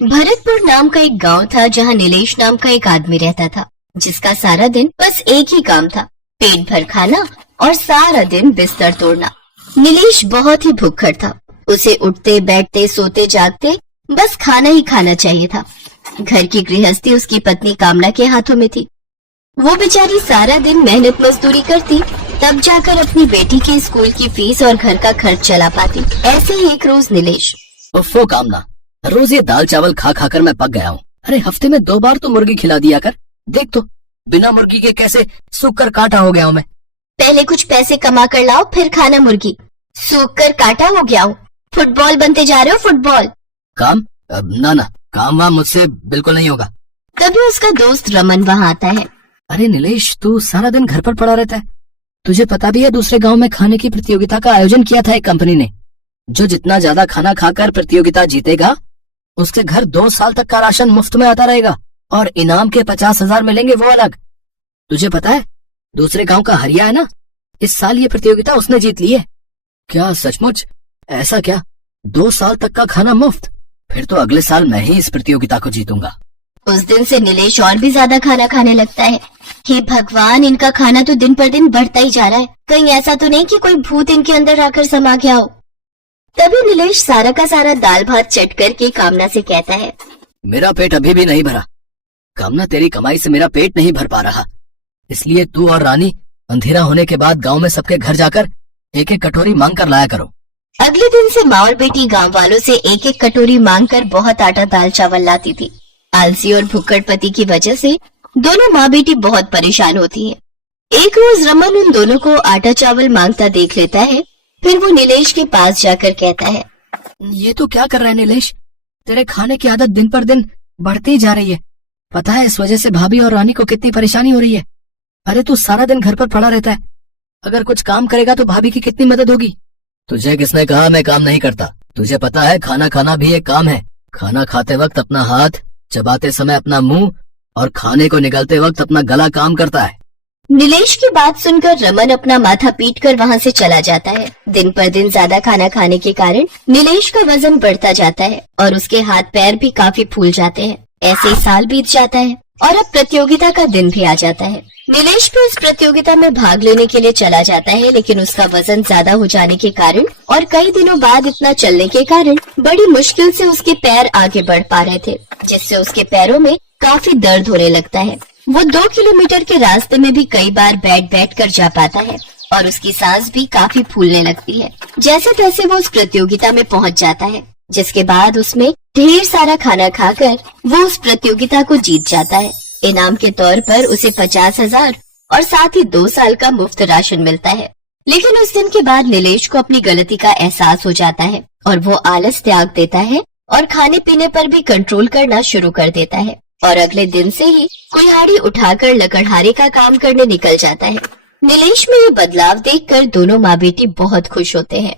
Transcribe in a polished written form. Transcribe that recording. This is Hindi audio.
भरतपुर नाम का एक गांव था जहां नीलेश नाम का एक आदमी रहता था, जिसका सारा दिन बस एक ही काम था, पेट भर खाना और सारा दिन बिस्तर तोड़ना। नीलेश बहुत ही भुक्खड़ था। उसे उठते बैठते सोते जागते बस खाना ही खाना चाहिए था। घर की गृहस्थी उसकी पत्नी कामना के हाथों में थी। वो बेचारी सारा दिन मेहनत मजदूरी करती, तब जाकर अपनी बेटी के स्कूल की फीस और घर का खर्च चला पाती। ऐसे ही एक रोज नीलेश, उफ़्फ़ो कामना, रोज ये दाल चावल खा खा कर मैं पक गया हूँ। अरे हफ्ते में 2 बार तो मुर्गी खिला दिया कर। देख तो बिना मुर्गी के कैसे सूख कर काटा हो गया हूँ मैं। पहले कुछ पैसे कमा कर लाओ, फिर खाना मुर्गी। सूख कर काटा हो गया हूँ। फुटबॉल बनते जा रहे हो, फुटबॉल। काम? ना, काम वाम मुझसे बिल्कुल नहीं होगा। तभी उसका दोस्त रमन वहाँ आता है। अरे नीलेश, तू सारा दिन घर पर पड़ा रहता है। तुझे पता भी है दूसरे गांव में खाने की प्रतियोगिता का आयोजन किया था एक कंपनी ने। जो जितना ज्यादा खाना खाकर प्रतियोगिता जीतेगा उसके घर 2 साल तक का राशन मुफ्त में आता रहेगा और इनाम के 50,000 मिलेंगे, वो अलग। तुझे पता है दूसरे गांव का हरिया है ना, इस साल ये प्रतियोगिता उसने जीत ली है। क्या सचमुच? ऐसा क्या? 2 साल तक का खाना मुफ्त? फिर तो अगले साल मैं ही इस प्रतियोगिता को जीतूंगा। उस दिन से नीलेश और भी ज्यादा खाना खाने लगता है। हे भगवान, इनका खाना तो दिन पर दिन बढ़ता ही जा रहा है। कहीं ऐसा तो नहीं कि कोई भूत इनके अंदर आकर समा गया हो। तभी नीलेश सारा का सारा दाल भात चट करके कामना से कहता है, मेरा पेट अभी भी नहीं भरा। कामना, तेरी कमाई से मेरा पेट नहीं भर पा रहा, इसलिए तू और रानी अंधेरा होने के बाद गांव में सबके घर जाकर एक एक कटोरी मांग कर लाया करो। अगले दिन से माँ और बेटी गांव वालों से एक एक कटोरी मांग कर बहुत आटा दाल चावल लाती थी। आलसी और भुक्कड़ पति की वजह से दोनों माँ बेटी बहुत परेशान होती हैं। एक रोज रमन उन दोनों को आटा चावल मांगता देख लेता है। फिर वो नीलेश के पास जाकर कहता है, ये तो क्या कर रहा है नीलेश? तेरे खाने की आदत दिन पर दिन बढ़ती ही जा रही है। पता है इस वजह से भाभी और रानी को कितनी परेशानी हो रही है। अरे तू सारा दिन घर पर पड़ा रहता है, अगर कुछ काम करेगा तो भाभी की कितनी मदद होगी। तुझे किसने कहा मैं काम नहीं करता? तुझे पता है खाना खाना भी एक काम है। खाना खाते वक्त अपना हाथ, चबाते समय अपना मुंह और खाने को निगलते वक्त अपना गला काम करता है। नीलेश की बात सुनकर रमन अपना माथा पीट कर वहाँ से चला जाता है। दिन पर दिन ज्यादा खाना खाने के कारण नीलेश का वजन बढ़ता जाता है और उसके हाथ पैर भी काफी फूल जाते हैं। ऐसे ही साल बीत जाता है और अब प्रतियोगिता का दिन भी आ जाता है। नीलेश भी इस प्रतियोगिता में भाग लेने के लिए चला जाता है, लेकिन उसका वजन ज्यादा हो जाने के कारण और कई दिनों बाद इतना चलने के कारण बड़ी मुश्किल से उसके पैर आगे बढ़ पा रहे थे, जिससे उसके पैरों में काफी दर्द होने लगता है। वो 2 किलोमीटर के रास्ते में भी कई बार बैठ कर जा पाता है और उसकी सांस भी काफी फूलने लगती है। जैसे तैसे वो उस प्रतियोगिता में पहुंच जाता है, जिसके बाद उसमें ढेर सारा खाना खाकर वो उस प्रतियोगिता को जीत जाता है। इनाम के तौर पर उसे 50,000 और साथ ही 2 साल का मुफ्त राशन मिलता है। लेकिन उस दिन के बाद नीलेश को अपनी गलती का एहसास हो जाता है और वो आलस त्याग देता है और खाने पीने पर भी कंट्रोल करना शुरू कर देता है और अगले दिन से ही कुल्हाड़ी उठाकर लकड़हारे का काम करने निकल जाता है। नीलेश में ये बदलाव देखकर दोनों माँ बेटी बहुत खुश होते हैं।